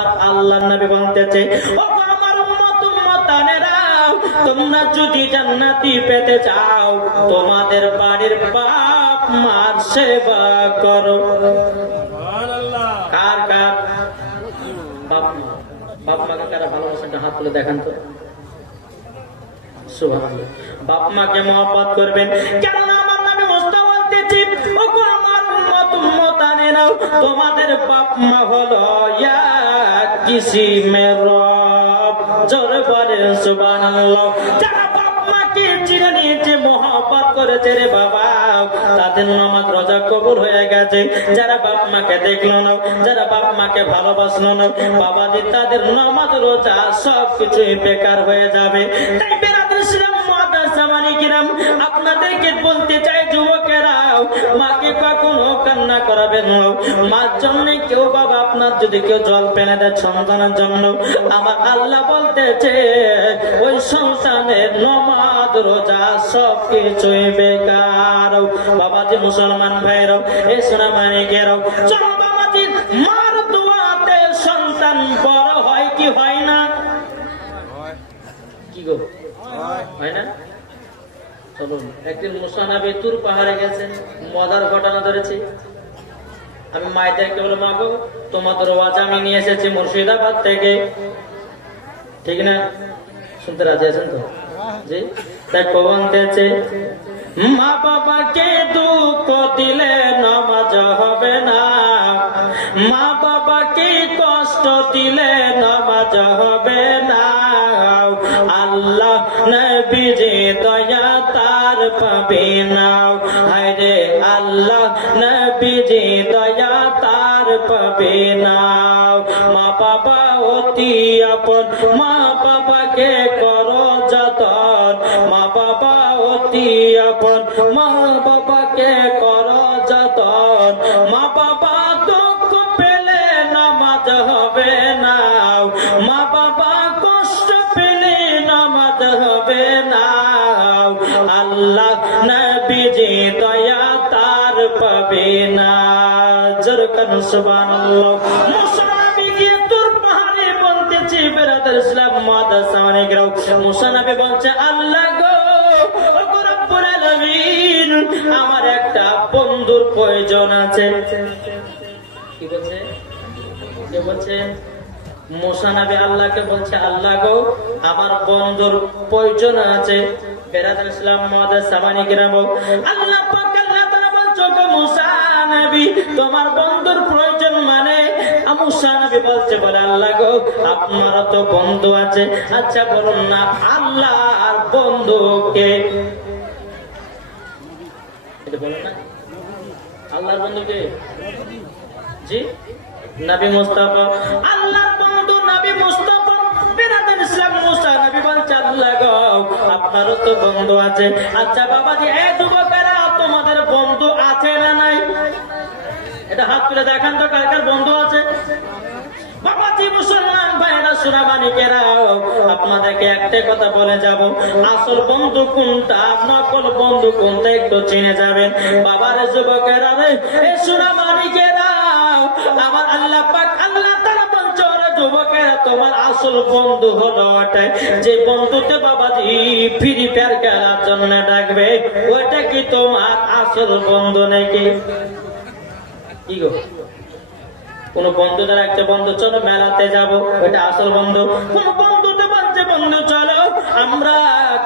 আমার আল্লাহর নবী বলতেছে, ও আমার উম্মত উম্মতানেরা, তোমরা যদি জান্নাতি পেতে চাও তোমাদের বাড়ির বাপ মার সেবা করো। কার কার বাপ মা? বাপ মাকে কারা ভালোবাসেন? হাত তুলে দেখান তো। সুবহানাল্লাহ। বাপ মাকে মহব্বত করবেন, কেননা আমার নবী মুস্তাফা বলতেছি, ও আমার উম্মত উম্মতানেরা, তোমাদের বাপ মা হলো ইয়া কিসিমের রব। জোরে বলেন সুবহানাল্লাহ। যারা বাপ মাকে চিনে নিয়েছে, মহব্বত করেছে রে বাবা, তাদের নামাজ রোজা কবুল হয়ে গেছে। যারা বাপ মাকে দেখলো না, যারা বাপ মাকে ভালোবাসলো না, বাবাজি তাদের নামাজ রোজা সবকিছুই বেকার হয়ে যাবে। তাই আপনাদেরকে বলতে চাই, যুবকেরা, মাকে কখনো কান্না করাবেন না। মার জন্য কেউ বাবা আপনার যদি কেউ জল পেনে দেয় সন্তানের জন্য, আমার আল্লাহ বলতেছে ওই সন্তানের নামাজ রোজা সবকিছুই বেকার। বাবাজি মুসলমান ভাইরাও, এই সোনা মানিকেরাও, চলো বাবাজি, মার দোয়াতে সন্তান বড় হয় কি হয় না? কি গো, হয় না? চলুন, একদিন মুসা নবী তুর পাহাড়ে গেছেন, মজার ঘটনা ধরেছি। আমি মায়েদেরকে বলে, মা গো, তোমাদের ওয়াজ আমি নিয়ে এসেছি মুর্শিদাবাদ থেকে, ঠিক না? শুনতে রাজি আছেন তো? জি। দেখো বলতেছে, মা বাবাকে দুঃখ দিলে নামাজ হবে না, মা বাবাকে কষ্ট দিলে নামাজ হবে না। আল্লাহ নবীজি দয়া তার পাবে না, হায়রে আল্লাহ নবীজি দয়া তার পাবে না। মা বাবা অতি আপন, মা বাবাকে করো যতন, মা বাবা অতি আপন, মা বাবাকে করো যতন। মা বাবা দুঃখ পেলে নামাজ হবে না, মা বাবা কষ্ট পেলে নামাজ হবে না। আল্লাহ নবীজি দয়া তার পাবে না। জরকান সুবহানাল্লাহ। মুসা নবী গিয়ে তুর পাহাড়ে বলতেছে, বেরাদার ইসলাম মাদ্রাসা অনেক রাও, মুসা নবী বলছে, আল্লাহ গো, ও রব্বুল আলামিন, আমার একটা বন্ধুর প্রয়োজন আছে। কি বলছে? কে বলছে? মুসা নবী আল্লাহকে বলছে, আল্লাহ গো, আমার বন্ধুর প্রয়োজন আছে। বেরাদার ইসলাম মাদ্রাসা অনেক রাও, আল্লাহ পাক আল্লাহ তাআলা বলছে, গো মুসা নবী, তোমার বন্ধুর প্রয়োজন মানে? মুসা নবী বলছে, বলে আল্লাহ গো, আপনারও তো বন্ধু আছে, আচ্ছা বলুন না আল্লাহর বন্ধুকে। এটা বলুন না, আল্লাহর বন্ধুকে? জি, নবী মুস্তাফা, আল্লাহর বন্ধু নবী মুস্তাফা। বেরাদার ইসলাম মুসা নবী বলছে, আল্লাহ গো, আপনারও তো বন্ধু আছে, আচ্ছা বাবাজি, এই যুবকেরা, তোমাদের বন্ধু আছে না নাই? এটা হাত তুলে দেখান তো, কার কার বন্ধু আছে? বাবাজি মুসলমান ভাইরা, সোনা মানিকেরা, আপনাদেরকে একটা কথা বলে যাব, আসল বন্ধু কোনটা, নকল বন্ধু কোনটা একটু চিনে যাবেন। বাবার যুবকেরা রে, এই সোনা মানিকেরা, আমার আল্লাহ পাক আল্লাহ তাআলা বলছে, ওরে যুবকেরা, তোমার আসল বন্ধু হলো ওটাই যে বন্ধুতে বাবাজি ফ্রি ফায়ার খেলার জন্য ডাকবে। ওইটা কি তোমার আসল বন্ধু নাকি? কি গো, কোন বন্ধু দ্বারা একটা বন্ধু, চলো মেলাতে যাব, ওইটা আসল বন্ধু? কোন বন্ধুতে বলছে, বন্ধু চলো আমরা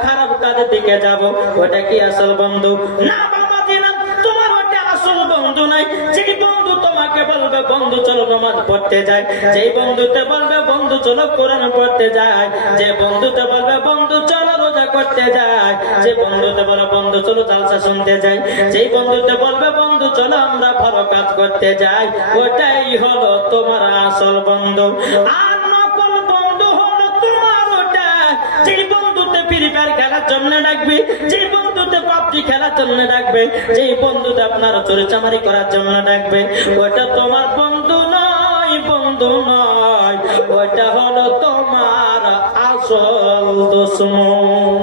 খারাপ কাজের দিকে যাব, ওইটা কি আসল বন্ধু? না বাবাজি না, তোমার ওইটা আসল বন্ধু নাই। যে বন্ধু তোমাকে বলবে, বন্ধু চলো নামাজ পড়তে যায়, যে বন্ধুতে বলবে, বন্ধু চলো কোরআন পড়তে যায়, যে বন্ধুতে বলবে, বন্ধু চলো রোজা করতে যায়, যে বন্ধুতে বলে, বন্ধু চলো জালসা শুনতে যাই, যে বন্ধুতে বলবে, বন্ধু চলো আমরা ভালো কাজ করতে যাই, ওটাই হলো তোমার আসল বন্ধু। আর নকল বন্ধু হলো তোমার ওটা, যে বন্ধুতে ফ্রি ফায়ার খেলার জন্য ডাকবে, যে বন্ধুতে পাবজি খেলার জন্য ডাকবে, যে বন্ধুতে আপনার চোরচামারি করার জন্য ডাকবে, ওটা তোমার বন্ধু নয়, বন্ধু নয়, ওটা হলো তোমার আসল দুশমন।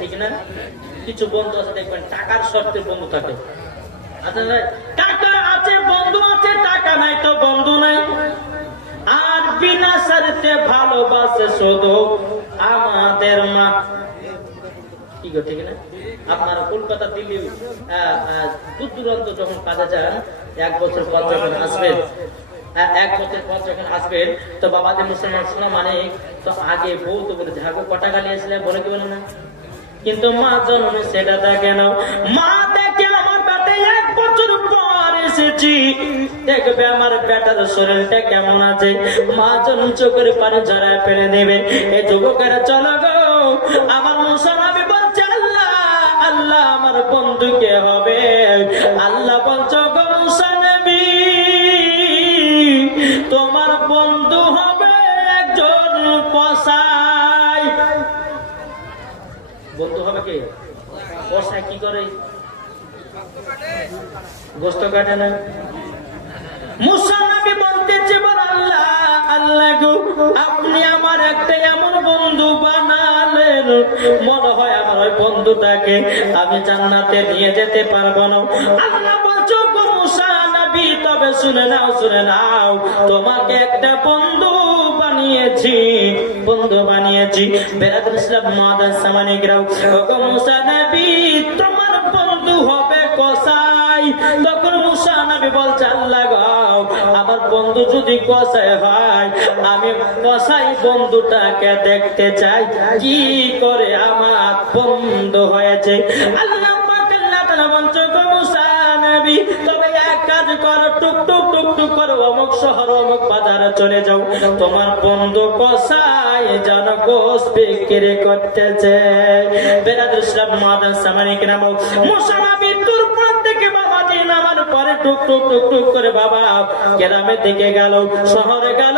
ঠিক না? কিছু বন্ধু আছে দেখবেন টাকার শর্তে বন্ধু থাকে, টাকা আছে বন্ধু আছে, টাকা নাই তো বন্ধু নাই। বিনা শর্তে ভালোবাসে শুধু আমাদের মা। কি গো ঠিক না? আপনারা কলকাতা দিল্লি দূর দূরান্ত যখন কাজে যান, 1 বছর পর যখন আসবেন, 1 বছর পর যখন আসবেন, তো বাবাদের মুসলমান শোনা মানে তো আগে বউ তো বলে ঝাগো কটা গালি আসলে বলে কি বলে না, কিন্তু মা জন্মে সেটা দেখে না। মা দেখে আমার বেটা 1 বছর পর এসেছি, দেখবে আমার বেটার শরীরটা কেমন আছে, মা জন্ম চোখের পানি ঝরায় ফেলে দেবে। এই যুবকেরা চলো গো, আমার মুসলমান বলছে আল্লাহ আল্লাহ আমার বন্ধুকে হবে। আল্লাহ বলছো গো মুসানবী, তোমার বন্ধু হবে একজন কসাই। বন্ধু হবে কে? কসাই কি করে? গোস্ত কাটে না। মুসা নবী বলতেছে বল আল্লাহ আল্লাহ গো, আপনি আমার একটা এমন বন্ধু বানালেন, মনে হয় আমার ওই বন্ধুটাকে আমি জান্নাতে নিয়ে যেতে পারবো না। আল্লাহ বলছো গো মুসা নবী, তবে শুনে নাও শুনে নাও, তোমাকে একটা বন্ধু বানিয়েছি, বন্ধু বানিয়েছি। বেরাদুল ইসলাম মুআদ্দাস সামানিকরাও, গো মুসা নবী তোমার বন্ধু হবে কসাই। তখন মুসা নবী বলছে আল্লাহ গো, আমার বন্ধু যদি কসাই হয়, আমি কসাই বন্ধুটাকে দেখতে চাই, কি করে আমার বন্ধু হয়েছে। আল্লাহ পাক আল্লাহ তাআলা বলছে গো মুসা নবী, তবে এক কাজ করো, টুক টুক টুক টুক করো, অমুক শহর অমুক বাজারে চলে যাও, তোমার বন্ধু কসাই যেন গোশত বিক্রি করতেছে। বেরাদুল ইসলাম মুআদ্দাস সামানিকরাম, মুসা নবী তুরপুর থেকে বাবা দিন আমার পরে টুক টুক টুক টুক করে বাবা গ্রামের দিকে গেল, শহরে গেল,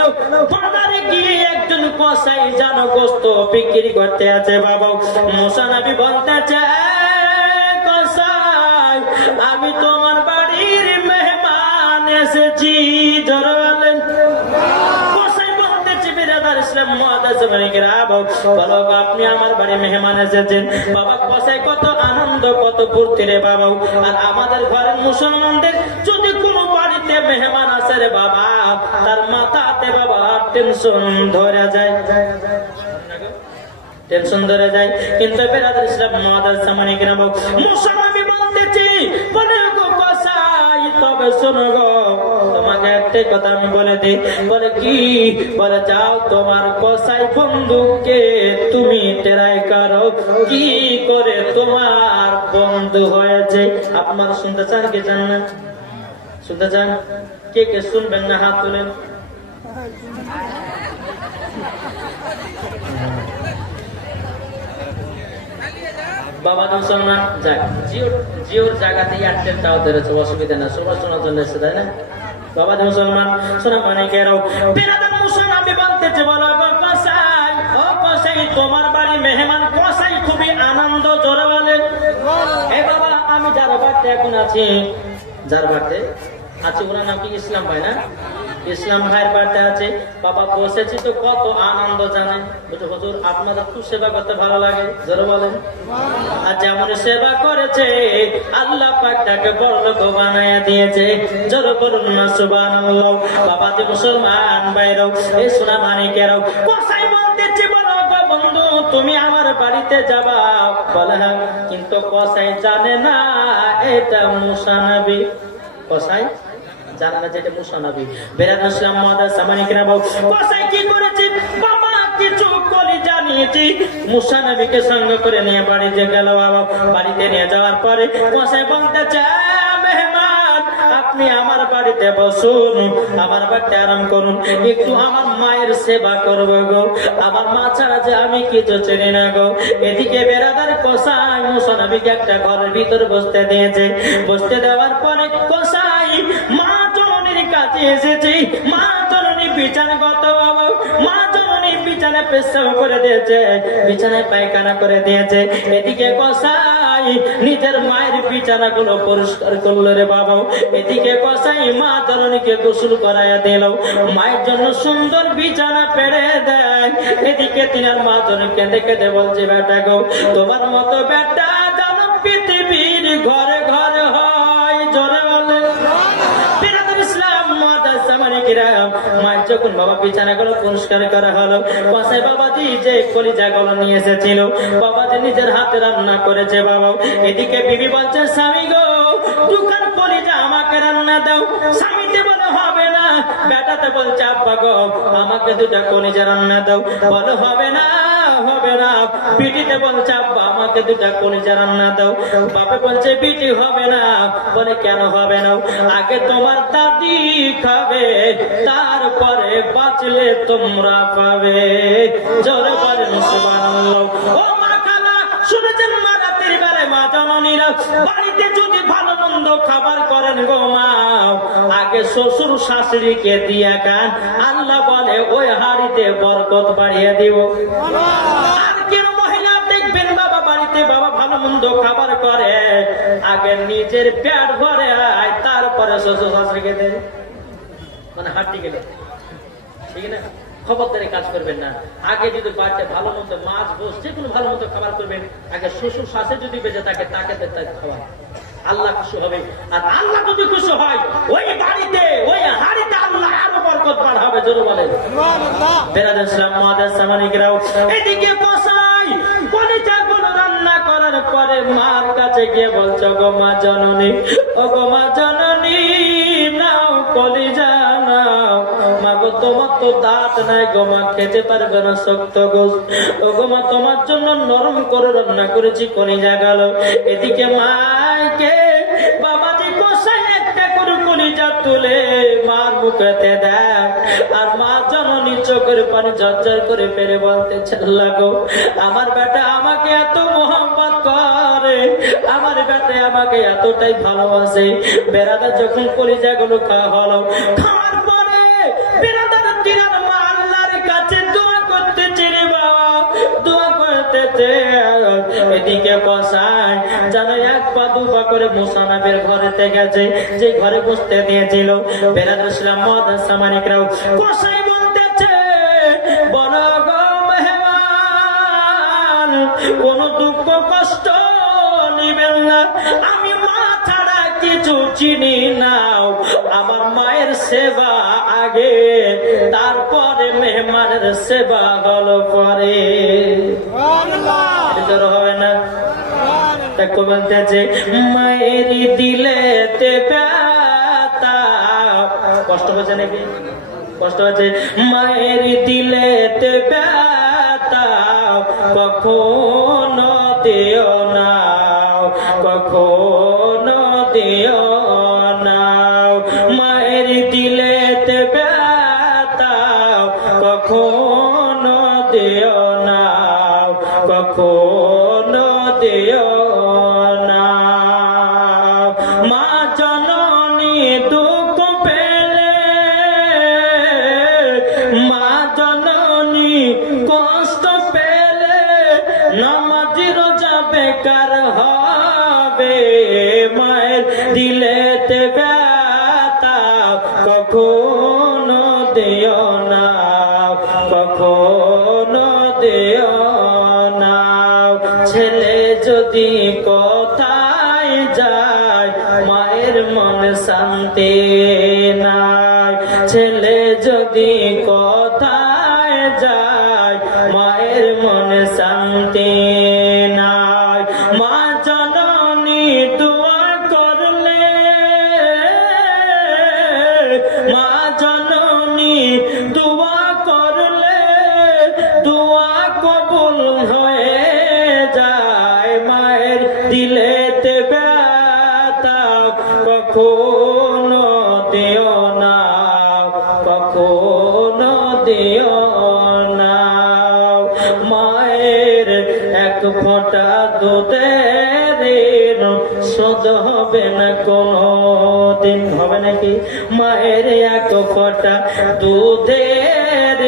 বাজারে গিয়ে একজন কসাই যেন গোশত বিক্রি করতে আছে। বাবা মুসা নবী বলতেছে কসাই, আমি তোমার বাড়ির মেহমান এসেছি। জোরে বলেন। কসাই বলতেছে বেরাদুল ইসলাম মুআদ্দাস সামানিকরাম, বলো আপনি আমার বাড়ি মেহমান এসেছেন। বাবা কসাই কত আনন্দ কত ফুর্তি রে বাবা। আর আমাদের ঘরের মুসলমানদের যদি কোনো বাড়িতে মেহমান আসে রে বাবা, তার মাথাতে বাবা টেনশন ধরে যায়, টেনশন ধরে যায়। কিন্তু বেরাদুল ইসলাম মুআদ্দাস সামানিকরাম, মুসা নবী বলতেছি বলে গো কসাই, তবে শোনো গো, তোমাকে একটা কথা আমি বলে দিই। বলে কি? বলে যাও তোমার কসাই বন্ধুকে তুমি ট্রাই করো, কি করে তোমার বন্ধু হয়েছে। আপনারা শুনতে চান কি চান না? শুনতে চান? কে কে শুনবেন না হাত তুলেন। বাবা মুসলমান যাক, জিওর জায়গাতে এয়ারটেল টাওয়ার ধরেছে, অসুবিধা না, সবার শোনার জন্য এসে, তাই না? বাবা মুসলমান শোনা মানে কেরাও বেরাদুল মুসা নবী বলতেছে বলো গো কসাই, ও কসাই তোমার বাড়ি মেহমান। কসাই খুবই আনন্দ, জোরে বলেন। এ বাবা আমি যার বাড়িতে এখন আছি, যার বাড়িতে আছি ওনার নাম কি ইসলাম ভাই না? ইসলাম ভাইয়ের বাড়িতে আছে বাবা, বসেছি তো কত আনন্দ জানেন। হুজুর আপনাদের খুব সেবা করতে ভালো লাগে, জোরে বলেন। আর যেমন সেবা করেছে আল্লাহ পাক তাকে বড়লোক বানায়া দিয়েছে, জোরে বলুন না সুবহানাল্লাহ। বাবা যে মুসলমান ভাইরাও, এই সোনা মানিকেরাও, কসাই বলতেছে বলো গো বন্ধু তুমি আমার বাড়িতে যাবা। বলে হ্যাঁ, কিন্তু কসাই জানে না এটা মুসা নবী। কসাই জানে না যেটা মুসা নবী। বেরাদুল ইসলাম মুআদ্দাস সামানিকরাম, কসাই কি করেছে বাবা কিছু করে জানিয়েছি। মুসা নবীকে সঙ্গে করে নিয়ে বাড়িতে গেল। বাবা বাড়িতে নিয়ে যাওয়ার পরে কসাই বলতেছে মেহমান আপনি আমার বাড়িতে বসুন, আমার বাড়িতে আরাম করুন, একটু আমার মায়ের সেবা করবো গো, আমার মা ছাড়া যে আমি কিছু চিনি না গো। এদিকে বেরাদার কসাই মুসা নবীকে একটা ঘরের ভিতর বসতে দিয়েছে। বসতে দেওয়ার পরে কসাই মা জননীর কাছে এসেছে। মা জননী বিছানাগত, মা জননী বিছানায় পেশাব করে দিয়েছে, বিছানায় পায়খানা করে দিয়েছে। এদিকে কসাই নিজের মায়ের বিছানা গুলো পরিষ্কার করলো রে বাবা। এদিকে কসাই মা জননীকে গোসল করাইয়া দিল, মায়ের জন্য সুন্দর বিছানা পেড়ে দেয়। এদিকে তিনার মা জননী কেঁদে কেঁদে বলছে বেটা গো, তোমার মতো বেটা যেন পৃথিবীর ঘরে ঘরে হয়। জোরে বলে। বেরাদুল ইসলাম মুআদ্দাস সামানিক মালিকেরাম, মায়ের যখন বাবা বিছানাগুলো পরিষ্কার করা হলো, কসাই বাবাজি যে কলিজাগুলো নিয়ে এসেছিল বাবাজি নিজের হাতে রান্না করেছে বাবা। এদিকে বিবি বলছে স্বামী গো দুখান কলিজা আমাকে রান্না দাও। স্বামীতে বলে হবে না। বেটাতে বলছে আব্বা গো আমাকে দুটা কলিজা রান্না দাও। বলে হবে না হবে না। বিটিতে বলছে আব্বা আমাকে দুটা কলিজা রান্না দাও। বাপে বলছে বিটি হবে না। বলে কেন হবে না? আগে তোমার দাদি খাবে তারপরে বাঁচলে তোমরা পাবে। জোরে বলেন সুবহানাল্লাহ। ও মা খালা শুনেছেন মা রাতের বেলায় মা জননীরা বাড়িতে যদি ভালো মন্দ খাবার করেন গো মা, আগে শ্বশুর শাশুড়িকে দিয়া খান। আল্লাহ বলে ওই হাড়িতে বরকত বাড়িয়ে দিব। আর কেন মহিলা দেখবেন বাবা বাড়িতে বাবা ভালো মন্দ খাবার করে, আগে নিজের পেট ভরে আয় তারপরে শ্বশুর শাশুড়িকে দেয়, মানে হাড্ডি গেলে ঠিক না। খবরদারি কাজ করবেন না। আগে যদি বাড়িতে ভালো মন্দ মাছ গোস যে কোনো ভালো মন্দ খাবার করবেন, আগে শ্বশুর শাশুড়ি যদি বেঁচে থাকে তাকে খাওয়া, আল্লাহ খুশি হবে। আর আল্লাহ যদি খুশি হয় ওই বাড়িতে ওই হাড়িতে আল্লাহ আরো বরকত বাড়াবে। জোরে বলেন বেরাদার ইসলাম মাদার সামানিকরাও। এদিকে কসাই কলিজাগুলো রান্না করার পরে মার কাছে গিয়ে বলছো গো মা জননী, ও গো মা জননী নাও কলিজা নাও। মা গো তোমার তো দাঁত নাই গো মা, খেতে পারবে না শক্ত গোস। ও গো মা তোমার জন্য নরম করে রান্না করেছি কলিজা গেল। এদিকে মাকে বাবাজি কষাই একটা করে কলিজা তুলে মার মুখেতে দেয়। আর মা জননী চোখের পানি ঝরঝর করে ফেলে বলতে লাগো আমার বেটা আমাকে এত মোহাম্মত করে, আমার বেটা আমাকে এতটাই ভালোবাসে। বেড়াদা যখন কলিজাগুলো খাওয়া হলো, খাওয়ার পরে বেড়াদার তিরান মা আল্লাহর কাছে দোয়া করতেছে রে বাবা, দোয়া করতেছে। এদিকে কসাই যেন এক পা দু পা করে মুসানবের ঘরেতে গেছে, যে ঘরে বসতে দিয়েছিল। বেরাদার ইসলাম মাদার সামানিকরাও কসাই বলতেছে বড় গো মেহমান কোন দুঃখ কষ্ট নিবেন না, আমি মা ছাড়া কিছু চিনি নাও। আমার মায়ের সেবা আগে, তারপরে মেহমানের সেবা হলো পরে। হবে না? বলতেছে মায়ের দিলেতে ব্যথা, কষ্ট হচ্ছে নাকি? কষ্ট হচ্ছে। মায়ের দিলেতে ব্যথা কখনো দিও না, কখনো দিও না। মায়ের দিলেতে ব্যথা কখনো দিও না, কখনো দিও না। মা জননী দুঃখ পেলে, মা জননী কষ্ট পেলে নামাজি রোজা বেকার হবে। মায়ের দিলেতে ব্যথা কখনো দিও না, কখনো দিও না। ছেলে যদি কোথায় যায় মায়ের মন শান্তি নাই, ছেলে যদি কোথায় যায় মায়ের মন শান্তি নাই। মা জননী দোয়া করলে, মা জননী দোয়া করলে দোয়া কবুল হয়ে যায়। মায়ের দিলেতে ব্যথা কখনো দিও না, কখনো দিও না। মায়ের এক ফোঁটা দুধের শোধ হবে না কোনো দিন, হবে নাকি? মায়ের এক ফোঁটা দুধের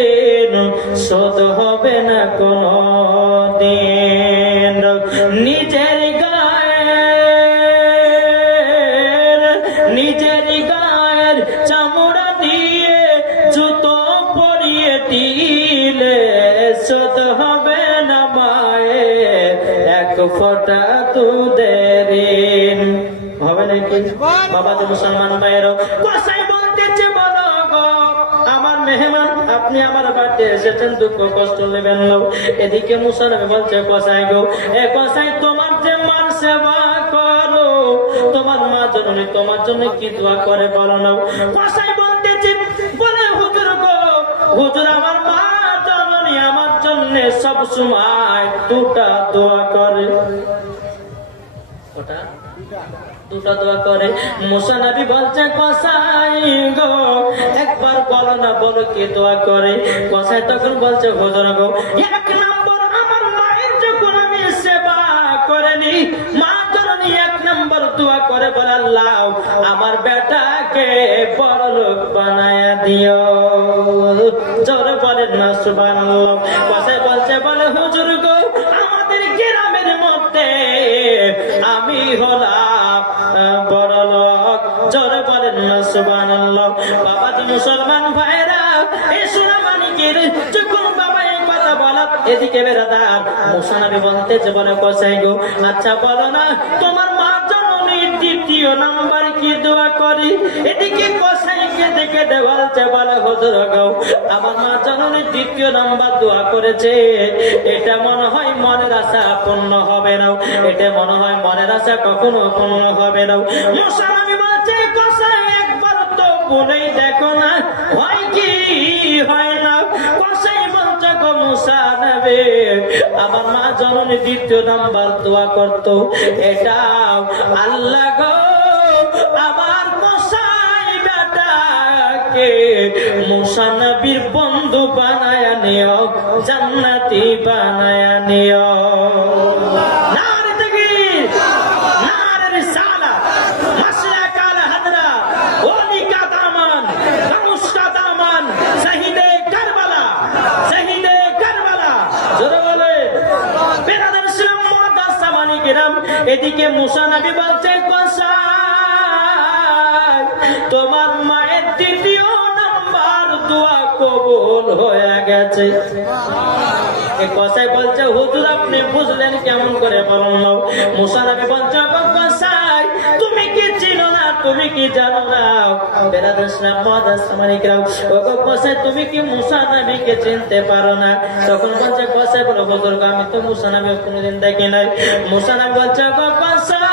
শোধ হবে না কোনো দিন। নিজের গায়ের, নিজের গায়ের চামড়া দিয়ে জুতো পরিয়ে দিলে শোধ হবে না মায়ের এক ফোঁটা দুধের, হবে নাকি? বাবা তো মুসলমান ভাইয়েরও কসাই বলতেছে বলো গো মেহমান, আপনি আমার বাড়িতে এসেছেন, দুঃখ কষ্ট নেবেন না। এদিকে মুসা নবী বলছে কসাই গো, এ কসাই তোমার যে মার সেবা করো, তোমার মা জননী তোমার জন্য কি দোয়া করে বলো না। কসাই বলতেছি, বলে হুজুর গো, হুজুর আমার মা জননী আমার জন্য সব সময় দুটা দোয়া করে। ওটা দুটা দোয়া করে। মুসা নবী বলছে কসাই গো, একবার বলো না, বলো কি দোয়া করে। কসাই তখন বলছে হুজুর গো, এক নম্বর আমার মায়ের যখন আমি সেবা করেনি, মা জননী এক নম্বর দোয়া করে বলে আল্লাহ আমার বেটাকে বড় লোক বানায়া দিও। জোরে বলেন না সুবহানাল্লাহ। কসাই বলছে বলে হুজুর গো, আমাদের গ্রামের মধ্যে আমি হলাম বড় লোক। জোরে বলেন না সুবহানাল্লাহ। বাবাজি মুসলমান ভাইরা, এই সোনা মানিকের যখন বাবা এই কথা বলা, এদিকে বেরাদার মুসা নবী বলতে যে বলে কসাই গো, আচ্ছা বলো না তোমার মা জননীর দ্বিতীয় নাম্বার কি দোয়া করি। এদিকে কসাইকে দেখে বলছে বলে হুজুর গো, আমার মা জননীর দ্বিতীয় নাম্বার দোয়া করেছে, এটা মনে হয় মনের আশা পূর্ণ হবে না, এটা মনে হয় মনের আশা কখনো পূর্ণ হবে না। মুসা নবী বলছে কসাই একবার তো বলেই দেখো না, হয় কি হয় না। কসাই বলছে গো মুসা নবী, আমার মা জননী দ্বিতীয় নাম্বার দোয়া করতো, এটা আল্লাহ গো আমার কসাই বেটাকে মুসা নবীর বন্ধু বানায়া নিও, জান্নাতি বানায়া নিও। নারে তাকবীর, নারে রিসালাত, মাসলাক আল হাদরা, ওলি কা দামান, গাউস কা দামান, শহীদে কারবালা, শহীদে কারবালা। জোরে বলে বেরাদার ইসলাম মুআদ্দাস সামানি কিরাম। এদিকে মুসা নবী বলছে কসাই তোমার মায়ের দ্বিতীয় নাম্বার দোয়া কবুল হয়ে গেছে। কসাই বলছে হুজুর আপনি বুঝলেন কেমন করে বলুন না। মুসা নবী বলছে কসাই তুমি কি চিনো না, তুমি কি জানো না। বেরাদার ইসলাম মুআদ্দাস সামানি কিরাম, ওগো কসাই তুমি কি মুসা নবীকে চিনতে পারো না। তখন বলছে কসাই বলো হুজুর আমি তো মুসা নবী কোনোদিন দেখি নাই। মুসা নবী বলছে কসাই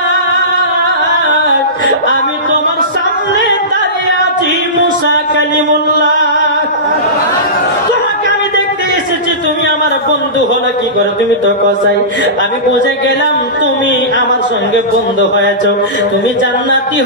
আমি তোমার সামনে দাঁড়িয়ে আছি মুসা কালিমুল্লাহ, তোমাকে আমি দেখতে এসেছি, তুমি আমার বন্ধু হলো কি করে। তুমি তো কসাই, আমি বুঝে গেলাম তুমি আমার সঙ্গে বন্ধু হয়েছ, তুমি জান্নাতি হয়ে